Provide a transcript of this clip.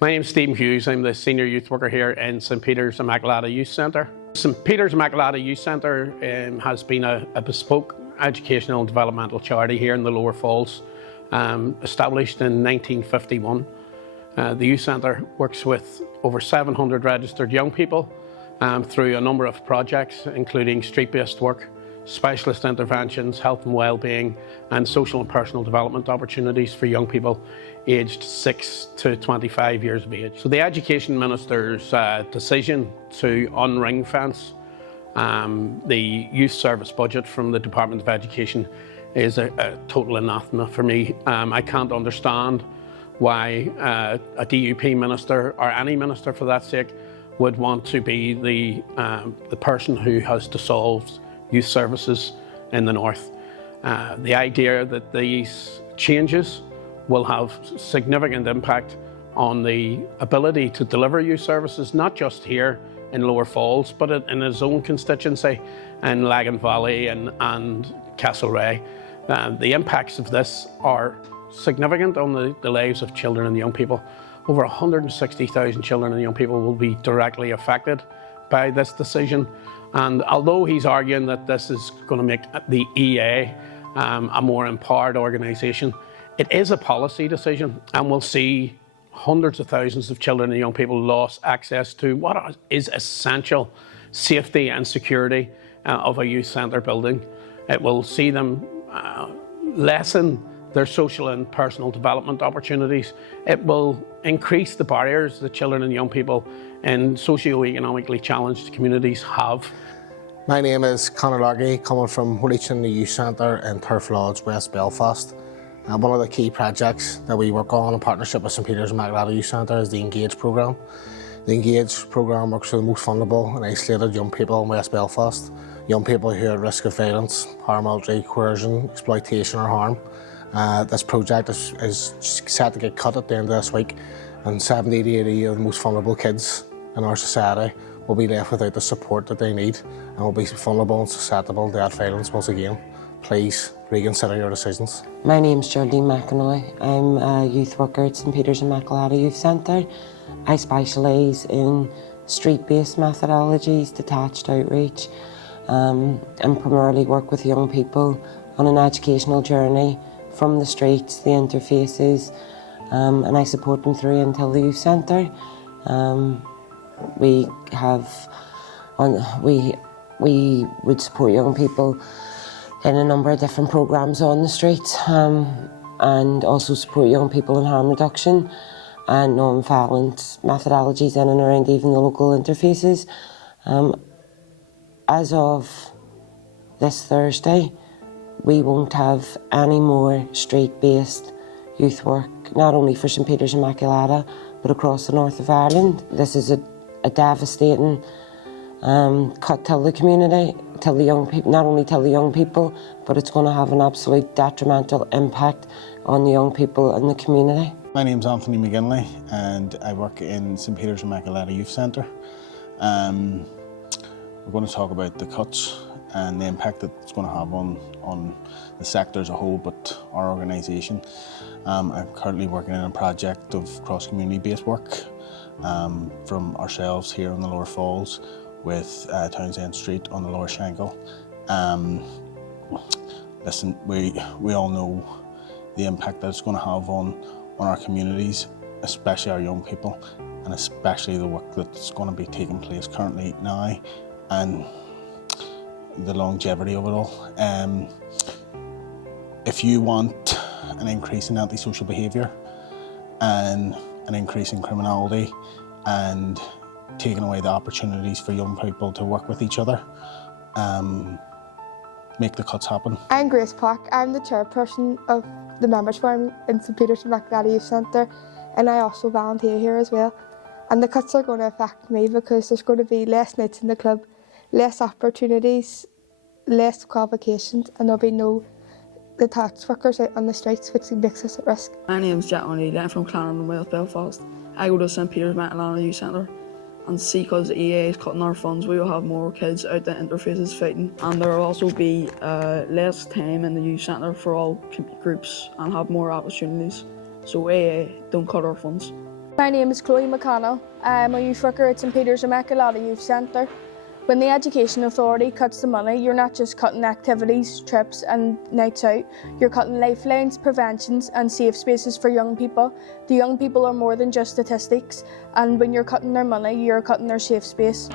My name's Stephen Hughes. I'm the senior youth worker here in St Peter's Immaculata Youth Centre. St Peter's Immaculata Youth Centre has been a bespoke educational and developmental charity here in the Lower Falls, established in 1951. The youth centre works with over 700 registered young people through a number of projects, including street-based work, specialist interventions, health and well-being, and social and personal development opportunities for young people aged 6 to 25 years of age. So the Education Minister's decision to unring fence the youth service budget from the Department of Education is a total anathema for me. I can't understand why a DUP minister, or any minister for that sake, would want to be the person who has to solve youth services in the north. The idea that these changes will have significant impact on the ability to deliver youth services, not just here in Lower Falls, but in his own constituency in Lagan Valley and Castlereagh. The impacts of this are significant on the lives of children and young people. Over 160,000 children and young people will be directly affected by this decision. And although he's arguing that this is going to make the EA a more empowered organisation, it is a policy decision, and we'll see hundreds of thousands of children and young people lost access to what is essential safety and security of a youth centre building. It will see them lessen their social and personal development opportunities. It will increase the barriers that children and young people in socio-economically challenged communities have. My name is Conor Largy, coming from Holy Trinity Youth Centre in Turf Lodge, West Belfast. One of the key projects that we work on in partnership with St Peter's Immaculata Youth Centre is the Engage programme. The Engage programme works with the most vulnerable and isolated young people in West Belfast, young people who are at risk of violence, paramilitary coercion, exploitation or harm. This project is set to get cut at the end of this week, and 70 to 80 of the most vulnerable kids in our society will be left without the support that they need and will be vulnerable and susceptible to that violence once again. Please reconsider your decisions. My name's Geraldine McAnoy. I'm a youth worker at St Peter's Immaculata Youth Centre. I specialise in street-based methodologies, detached outreach, and primarily work with young people on an educational journey from the streets, the interfaces, and I support them through until the youth centre. We would support young people in a number of different programmes on the streets, and also support young people in harm reduction and non-violent methodologies in and around even the local interfaces. As of this Thursday, we won't have any more street-based youth work, not only for St Peter's Immaculata, but across the north of Ireland. This is a devastating cut to the community, to the young people, not only to the young people, but it's going to have an absolute detrimental impact on the young people in the community. My name's Anthony McGinley and I work in St Peter's Immaculata Youth Centre. We're going to talk about the cuts and the impact that it's going to have on the sector as a whole, but our organisation. I'm currently working in a project of cross-community based work from ourselves here on the Lower Falls with Townsend Street on the Lower Shankill. Listen, we all know the impact that it's going to have on our communities, especially our young people, and especially the work that's going to be taking place currently now, and the longevity of it all. If you want an increase in antisocial behaviour and an increase in criminality and taking away the opportunities for young people to work with each other, make the cuts happen. I'm Grace Park. I'm the chairperson of the Members Forum in St Peter's Immaculata Youth Centre, and I also volunteer here as well. And the cuts are going to affect me because there's going to be less nights in the club, less opportunities, less qualifications, and there'll be no detached workers out on the streets, which makes us at risk. My name's Jack O'Neill. I'm from Clarendon, West Belfast. I go to St Peter's Immaculata Youth Centre, and see, because the EA is cutting our funds, we will have more kids out the interfaces fighting, and there will also be less time in the youth centre for all groups and have more opportunities. So AA, don't cut our funds. My name is Chloe McConnell. I'm a youth worker at St Peter's Immaculata Youth Centre. When the Education Authority cuts the money, you're not just cutting activities, trips and nights out, you're cutting lifelines, preventions and safe spaces for young people. The young people are more than just statistics, and when you're cutting their money, you're cutting their safe space.